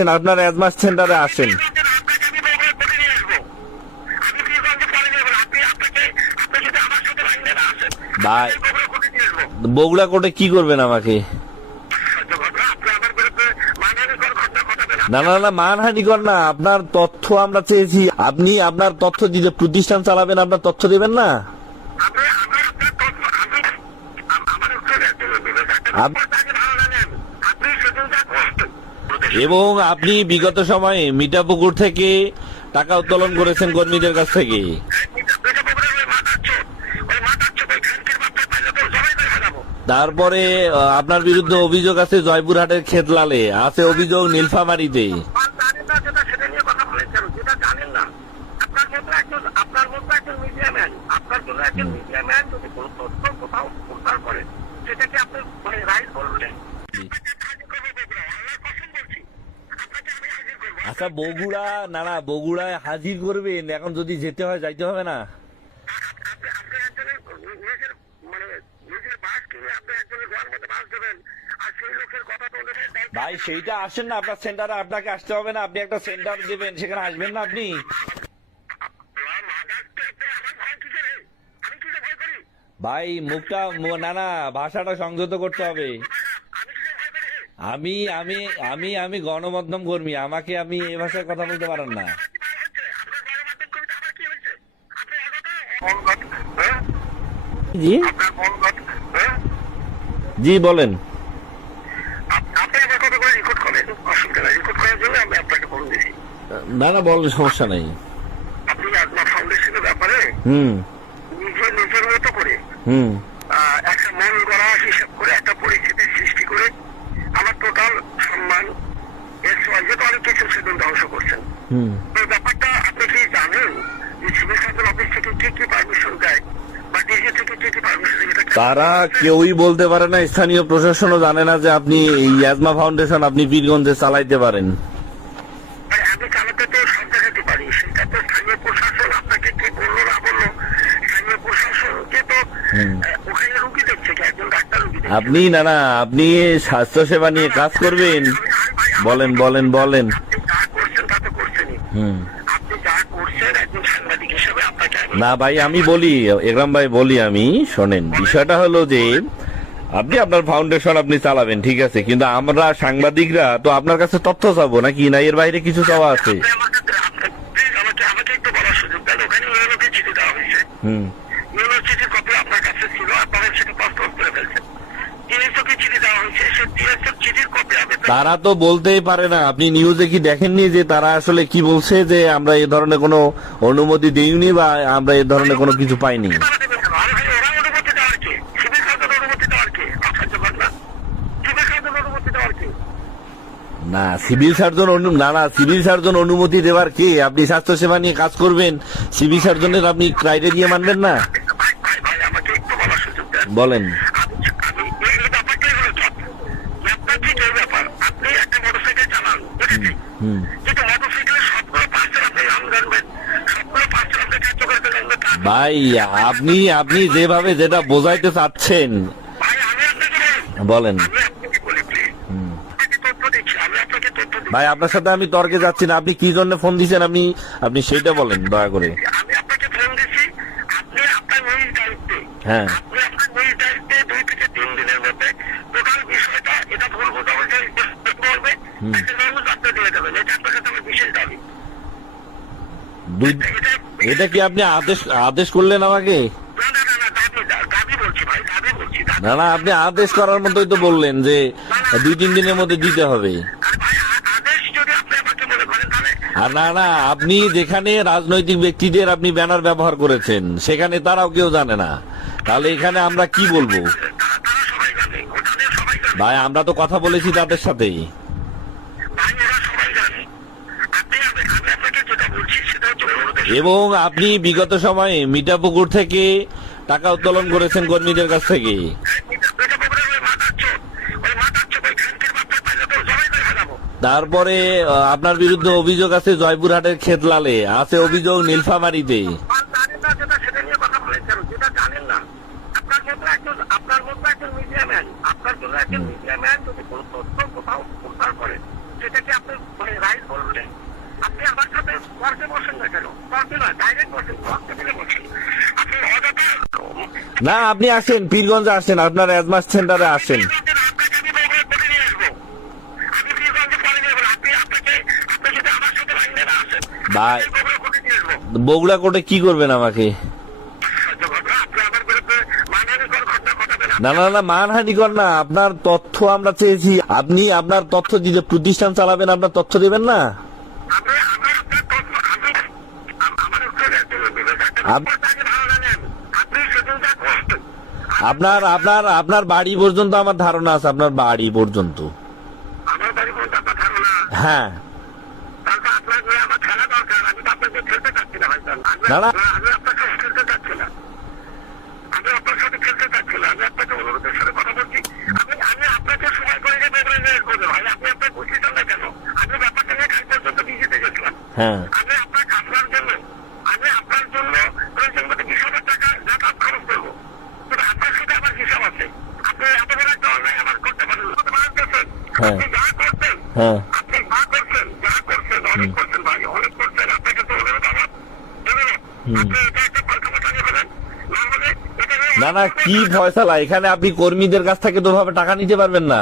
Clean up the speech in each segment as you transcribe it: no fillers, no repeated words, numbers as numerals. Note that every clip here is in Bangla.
যাচ্ছেন, আপনার অ্যাজমাস সেন্টারে আসেন। ভাই বগুড়া কোর্টে কি করবেন আমাকে? না না না, মানহানিকর না, আপনার তথ্য আমরা চেয়েছি। আপনি আপনার তথ্য দিতে প্রতিষ্ঠান চালাবেন, আপনার তথ্য দেবেন না? এবং আপনি বিগত সময়ে মিঠাপুকুর থেকে টাকা উত্তোলন করেছেন কর্মীদের কাছ থেকে। তারপরে আপনার বিরুদ্ধে অভিযোগ আছে জয়পুরহাটের খেতলালে, আছে অভিযোগ নীলফামারীতে। আচ্ছা বগুড়া, না না বগুড়ায় হাজির করবেন, এখন যদি যেতে হয় যাইতে হবে না? ভাই সেইটা আসেন না আপনার সেন্টারে, আপনাকে আসতে হবে না, আপনি একটা সেন্টার দেবেন, সেখানে আসবেন না আপনি? ভাই মুখটা, না না ভাষাটা সংযত করতে হবে। আমি আমি আমি আমি গণমাধ্যম কর্মী, আমাকে আপনি এই ভাষায় কথা বলতে পারেন না। জি জি বলেন। না না বলেন, সমস্যা নাই। হুম হুম একটা মন গড়া হিসাব করে একটা পরিস্থিতির সৃষ্টি করে আমার টোটাল সম্মান যেহেতু অনেক কিছু সেদিন ধ্বংস করছেন। এই ব্যাপারটা আপনি কি জানেন যে সিভিল সার্জন অফিস থেকে কি কি পারমিশন দেয় বা ডিজি থেকে কি কি পারমিশন? তারা কেউই বলতে পারে না, স্থানীয় প্রশাসনও জানে না যে আপনি এই ইয়াজমা ফাউন্ডেশন আপনি পীরগঞ্জে চালাইতে পারেন। আমি চালাতে তো সব জায়গাতে পারি, সেটা তো স্থানীয় প্রশাসন আপনাকে কি বললো না বললো, স্থানীয় প্রশাসনকে তো ওখানে রুগী দেখছে কি একজন ডাক্তার রুগী দেখছে। আপনি না না আপনি স্বাস্থ্য সেবা নিয়ে কাজ করবেন, বলেন বলেন বলেন। যা করছেন তা তো করছেনই, আপনি যা করছেন একজন সাংবাদিক হিসেবে আপনাকে না ভাই আমি বলি, একরাম ভাই বলি, আমি শোনেন, বিষয়টা হলো যে আপনি আপনার ফাউন্ডেশন আপনি চালাবেন, ঠিক আছে, কিন্তু আমরা সাংবাদিকরা তো আপনার কাছে তথ্য চাবো নাকি, না এর বাইরে কিছু চাওয়া আছে? আমাকে একটু বলার সুযোগ দেন। ওখানে ইউএনওকে চিঠি দেওয়া হয়েছে, ইউএনওর চিঠির কপি আপনার কাছে ছিল, আপনারা সেটা পাসপোর্ট করে ফেলছেন। টিএসওকে চিঠি দেওয়া হয়েছে, সেই টিএসওর চিঠির কপি তারা তো বলতেই পারে না। আপনি নিউজে কি দেখেননি যে তারা আসলে কি বলছে, যে আমরা এই ধরনের কোনো অনুমতি দিইনি বা আমরা এই ধরনের কোনো কিছু পাইনি? না সিভিল সার্জন, না না সিভিল সার্জন অনুমতি দেওয়ার কে? আপনি স্বাস্থ্য সেবা নিয়ে কাজ করবেন, সিভিল সার্জনের আপনি ক্রাইটেরিয়া মানবেন না? বলেন। ভাই আপনি আপনি যেভাবে যেটা বোঝাইতে চাচ্ছেন, বলেন। ভাই আপনার সাথে আমি তর্কে যাচ্ছি না, আপনি কি জন্য ফোন দিয়েছেন আপনি আপনি সেইটা বলেন দয়া করে। আমি আপনাকে ফোন দিচ্ছি, আপনি আপনার নিজ দায়িত্বে, হ্যাঁ আপনি আপনার নিজ দায়িত্বে 2 থেকে 3 দিনের মধ্যে টোটাল বিষয়টা, এটা ভুল বোঝাবুঝি বলবে, একটা নিউজ আপনি দিয়ে দেবেন। এটা আপনার কাছে আমার বিশেষ দাবি। এটা কি আপনি আদেশ আদেশ করলেন আমাকে? দাবি বলছি ভাই, দাবি বলছি। না না আপনি আদেশ করার মতোই তো বললেন যে 2-3 দিনের মধ্যে দিতে হবে। আর না না আপনি যেখানে রাজনৈতিক ব্যক্তিদের আপনি ব্যানার ব্যবহার করেছেন সেখানে তারাও কেউ জানে না, তাহলে এখানে আমরা কি বলবো? ভাই আমরা তো কথা বলেছি তাদের সাথেই। এবং আপনি বিগত সময়ে মিঠাপুকুর থেকে টাকা উত্তোলন করেছেন কর্মীদের কাছ থেকে। তারপরে আপনার বিরুদ্ধে অভিযোগ আছে জয়পুরহাটের খেতলালে, আছে অভিযোগ নীলফামারীতে। আছে, আপনি আমার সাথে তর্কে বসেন না কেন? তর্কে না, ডাইরেক্ট বসেন, তর্কে দিলে বসেন। আপনি অযথা না, আপনি আসেন, পীরগঞ্জে আসেন, আপনার অ্যাজমাস সেন্টারে আসেন। আপনাকে আমি বগুড়া করে নিয়ে আসবো। আমি পীরগঞ্জে পরে নিয়ে যাবো। আপনি যদি আমার সাথে লাইনে না আসেন, ভাই, বগুড়া করে নিয়ে আসবো। বগুড়া কোর্টে কি করবেন আমাকে? আপনি আমার বিরুদ্ধে মানহানিকর ঘটনা ঘটাবেন। না না না, মানহানিকর না, আপনার তথ্য আমরা চেয়েছি। আপনি আপনার তথ্য দিতে প্রতিষ্ঠান চালাবেন, আপনার তথ্য দেবেন না? আপনি আপনার তথ্য আমার উত্তরে ভালো জানেন। আপনি সেদিন যা করছেন, আপনার আপনার আপনার বাড়ি পর্যন্ত আমার ধারণা আছে, আপনার বাড়ি পর্যন্ত। আমার বাড়ি বলতে আপনার ধারণা, হ্যাঁ, তাহলে তো আপনার নিয়ে আমার খেলা দরকার। আমি তো আপনাকে খেলতে চাচ্ছি না ভাই। না, না। আমি আপনার সাথে খেলতে চাচ্ছি না। আমি আপনার সাথে খেলতে চাচ্ছি না। আমি আপনাকে অনুরোধের সাথে কথা বলছি। আমি আপনাকে সময় করে যে বের নিয়ে করবো ভাই। আপনি আপনার বুঝতেছেন না কেন? আমি ব্যাপারটা নিয়ে কাল পর্যন্ত বিজিতে গেছিলাম। হ্যাঁ, আমি আপনার জন্য প্রয়োজন মতো 20,000 টাকা যাতায়াত খরচ করবো। কিন্তু আপনার সাথে আমার হিসাব আছে। আপনি এত বড় একটা অন্যায় আমার করতে পারেন না। হ্যাঁ। আপনি যা করছেন, হ্যাঁ, আপনি যা করছেন অনেক করছেন ভাই, অনেক করছেন। আপনাকে তো অনুরোধ আমার, আপনি এটা একটা পরীক্ষা নিয়ে ফেলেন। না হলে এটা নিয়ে না না, কি ফয়সালা? এখানে আপনি কর্মীদের কাছ থেকে তো ভাবে টাকা নিতে পারবেন না।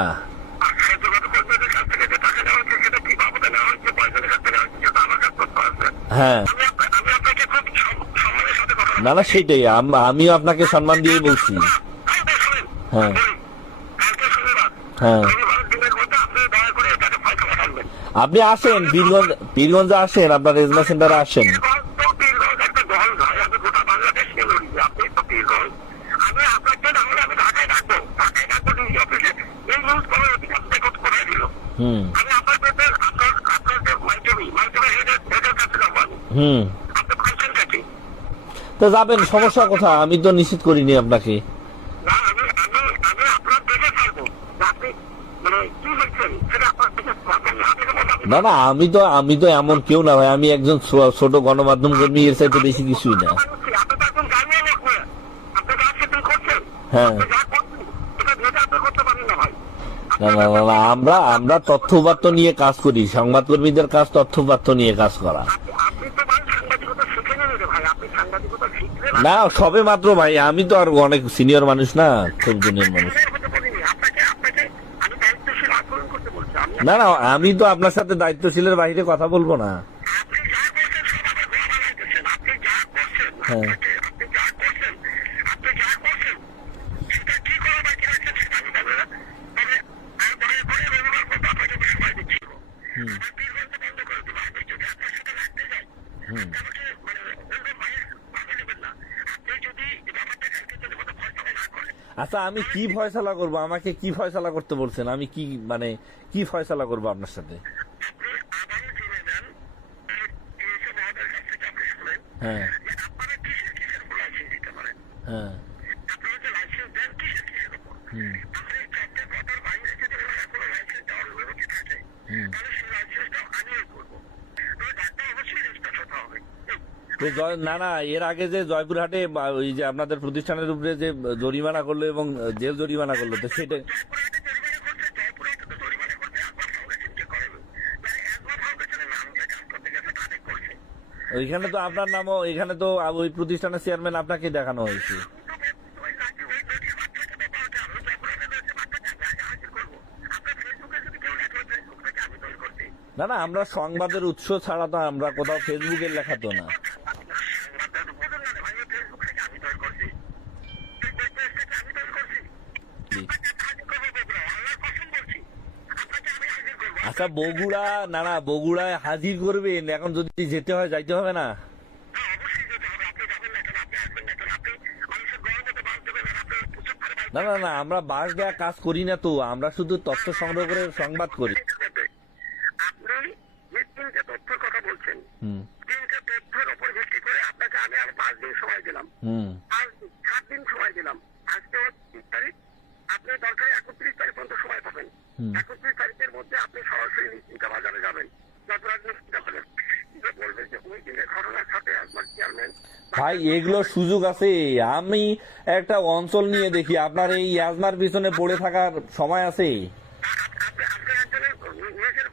কর্মীদের কাছ থেকে যে টাকা নেওয়া হচ্ছে সেটা কি বাবদে নেওয়া হচ্ছে, পয়সাদের কাছ থেকে নেওয়া হচ্ছে, সেটা আমার কাছে করতে হবে। হ্যাঁ, আমি আপনাকে খুব সম্মানের সাথে কথা বলছি। না না, সেটাই আমিও আপনাকে সম্মান দিয়ে বলছি। হ্যাঁ, হ্যাঁ, আপনি আসেন, পীরগঞ্জে আসেন, আপনার রেজমা সেন্টারে আসেন। হুম, হুম, তো যাবেন, সমস্যা কোথায়? আমি তো নিশ্চিত করিনি আপনাকে। না না, আমি তো এমন কেউ না ভাই, আমি একজন ছোট গণমাধ্যম কর্মী, এর চাইতে বেশি কিছুই না। হ্যাঁ, না না না না, আমরা তথ্য উপাত্ত নিয়ে কাজ করি, সংবাদকর্মীদের কাজ তথ্য উপাত্ত নিয়ে কাজ করা। না, সবে মাত্র ভাই, আমি তো আর অনেক সিনিয়র মানুষ না, খুব জুনিয়র মানুষ। না না, আমি তো আপনার সাথে দায়িত্বশীলের বাইরে কথা বলবো না। হ্যাঁ, হুম, হুম। আচ্ছা, আমি কি ফয়সালা করব? আমাকে কি ফয়সালা করতে বলছেন? আমি কি কি ফয়সালা করব আপনার সাথে? হ্যাঁ, হ্যাঁ, হুম, হুম। না না, এর আগে যে জয়পুরহাটে ওই যে আপনাদের প্রতিষ্ঠানের উপরে যে জরিমানা করলো এবং জেল জরিমানা করলো, তো সেটা ওইখানে তো আপনার নামও, এখানে তো ওই প্রতিষ্ঠানের চেয়ারম্যান আপনাকে দেখানো হয়েছে। না না, আমরা সংবাদের উৎস ছাড়া তো আমরা কোথাও ফেসবুকের লেখা তো না। আচ্ছা, বগুড়া, না না, বগুড়ায় হাজির করবেন, এখন যদি যেতে হয় যাইতে হবে না? না না না, আমরা বাস দেওয়া কাজ করি না তো, আমরা শুধু তথ্য সংগ্রহ করে সংবাদ করি। আপনি যে 3টে তথ্যের কথা বলছেন, হুম, 3টে তথ্যের উপর ভিত্তি করে আপনাকে আমি আর 5 দিন সময় দিলাম। হুম, 7 দিন সময় দিলাম। আজকে 30 তারিখ, আপনি দরকারে 31 তারিখ পর্যন্ত সময় পাবেন। হুম। 31 তারিখের মধ্যে আপনি সরাসরি নিশ্চিন্তা বাজারে যাবেন। যতরাজ নিশ্চিন্তা হলেন বলবেন যে ওই দিনের ঘটনার সাথে একবার চেয়ারম্যান ভাই, এগুলো সুযোগ আছে। আমি একটা অঞ্চল নিয়ে দেখি, আপনার এই ইয়াজমার পিছনে পড়ে থাকার সময় আছে? আপনি একজনের নিজের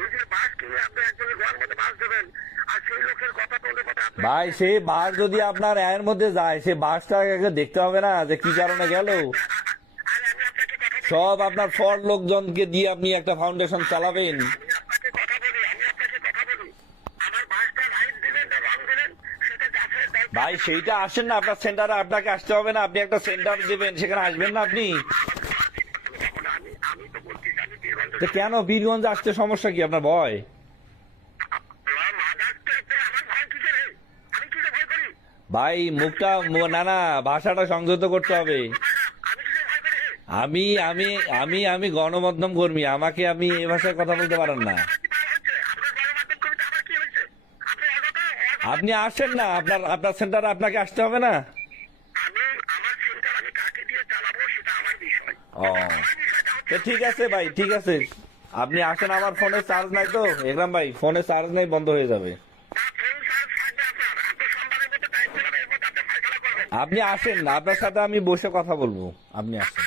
নিজের বাস কিনে আপনি একজনের ঘরের মধ্যে বাস দেবেন, আর সেই লোকের কথা বলতে কথা আপনি ভাই সেই বাস যদি আপনার এর মধ্যে যায়, সে বাসটাকে দেখতে হবে না যে কি কারণে গেল। আর আমি আপনাকে কথা বলি, সব আপনার ফর লোকজনকে দিয়ে আপনি একটা ফাউন্ডেশন চালাবেন। আমি আপনাকে কথা বলি, আমার বাসটা রাইট দিলেন না রং দিলেন সেটা গাছের দায়িত্ব। ভাই সেইটা আসেন না আপনার সেন্টারে, আপনাকে আসতে হবে না, আপনি একটা সেন্টার দিবেন, সেখানে আসবেন না আপনি। আমি তো বলছি আমি বীরগঞ্জ তো কেন বীরগঞ্জ আসতে সমস্যা কি আপনার ভয়? আমার ভয় কি করে? আমি কি ভয় করি? ভাই মুখটা না না, ভাষাটা সংযত করতে হবে। আমি কি ভয় করি? আমি আমি আমি আমি গণমাধ্যম কর্মী, আমাকে আপনি এই ভাষায় কথা বলতে পারেন না। আপনার গণমাধ্যম কবিতা আবার কি হয়েছে? আপনি আপনি আসেন না, আপনার সেন্টারে আপনাকে আসতে হবে না। আমি আমার চিন্তা আমি কাকে দিয়ে চালাবো সেটা আমার বিষয়। ও তো ঠিক আছে ভাই, ঠিক আছে, আপনি আসেন। আমার ফোনে চার্জ নাই তো একরাম ভাই, ফোনে চার্জ নাই, বন্ধ হয়ে যাবে। আপনি আসেন না, আপনার সাথে আমি বসে কথা বলবো, আপনি আসেন।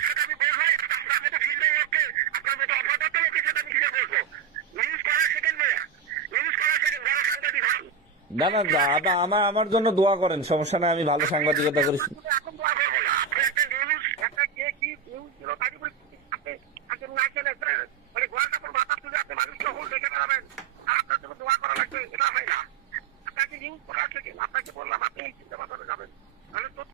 না না, আমার জন্য দোয়া করেন, সমস্যা নাই, আমি ভালো সাংবাদিকতা করেছি। আপনাকে বললাম আপনি এই চিন্তা ভাবনা যাবেন।